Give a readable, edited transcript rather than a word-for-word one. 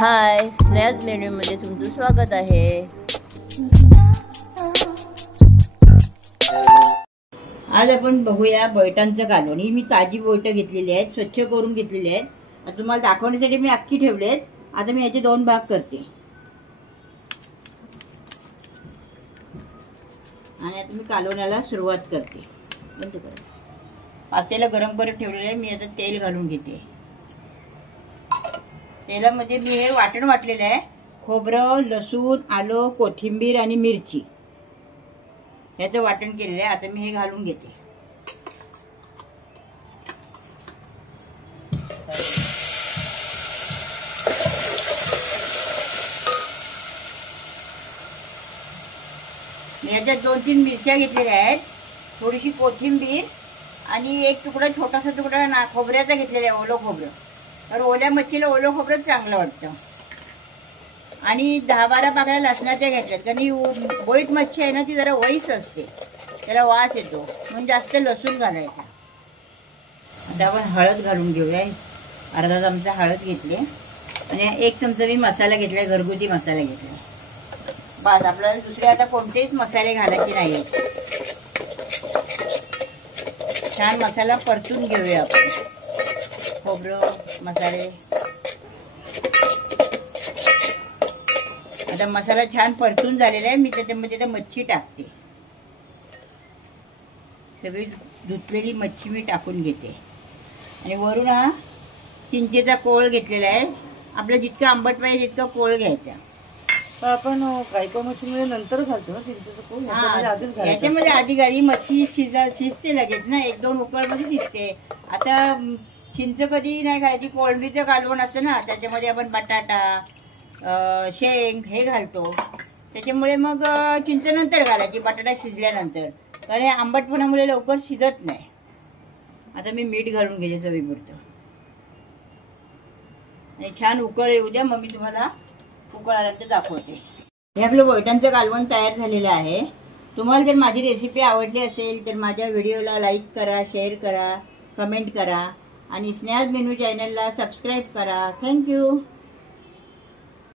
हाय, snacks मेन्यूमध्ये तुमचं स्वागत आहे। आज आपण बघूया बैटांचं कालवण। ही मी ताजी बैठ घेतलेली आहेत, स्वच्छ करून घेतलेली आहेत। आता तुम्हाला दाखवण्यासाठी मी अख्खी ठेवलेत। आता मी याचे दोन भाग करते आणि आता मी कालवण्याला सुरुवात करते। बंद करा। पातेला गरम करत ठेवलेलं आहे। मी आता तेल घालून घेते। तेलामध्ये मी हे वाटण वाटलेलं आहे। खोबरं, लसूण, आलं, कोथिंबीर आणि मिरची याचं वाटण केलेलं आहे। आता मी हे घालून घेते। मी याच्यात 2-3 मिरच्या घेतलेल्या आहेत, थोडीशी कोथिंबीर आणि एक तुकडा छोटासा तुकडा खोबऱ्याचा घेतलेला आहे, ओलं खोबरं। तर ओल्या मच्छीला ओलं खोबरं चांगलं वाटतं। आणि 10-12 पाकळ्या लसणाच्या घेतल्यात, कारण बोईट मच्छी आहे ना, ती जरा वैस असते, त्याला वास येतो, म्हणून जास्त लसूण घालायचा। आता आपण हळद घालून घेऊया। अर्धा चमचा हळद घेतली आणि 1 चमचा मी मसाला घेतलाय, घरगुती मसाला घेतलाय। बस, आपल्याला दुसरे आता कोणतेच मसाले घालायचे नाहीत। छान मसाला परतून घेऊया आपण। खोबरं, मसाले, आता मसाला छान परतून झालेला आहे। मी त्याच्यामध्ये आता मच्छी टाकते। सगळी धुतलेली मच्छी मी टाकून घेते आणि वरून हा चिंचेचा कोळ घेतलेला आहे। आपल्याला जितकं आंबट पाहिजे तितका कोळ घ्यायचा। आपण काही मच्छीमध्ये नंतर घालतो ना चिंचेचं कोळ, याच्यामध्ये आधी घाली मच्छी शिजते लगेच ना, 1-2 उकळमध्ये शिजते। आता चिंच कधी नाही घालायची, कोळंबीचं कालवण असतं ना, त्याच्यामध्ये आपण बटाटा, शेंग हे घालतो, त्याच्यामुळे मग चिंच नंतर घालायची, बटाटा शिजल्यानंतर, कारण हे आंबटपणामुळे लवकर शिजत नाही। आता मी मीठ घालून घ्यायचं चवीपुरतं आणि छान उकळ येऊ द्या, मग मी तुम्हाला उकळ आल्यानंतर दाखवते। हे आपलं बैठांचं कालवण तयार झालेलं आहे। तुम्हाला जर माझी रेसिपी आवडली असेल तर माझ्या व्हिडिओला लाईक करा, शेअर करा, कमेंट करा आणि स्नॅक्स मेनू चॅनलला सबस्क्राईब करा। थँक्यू।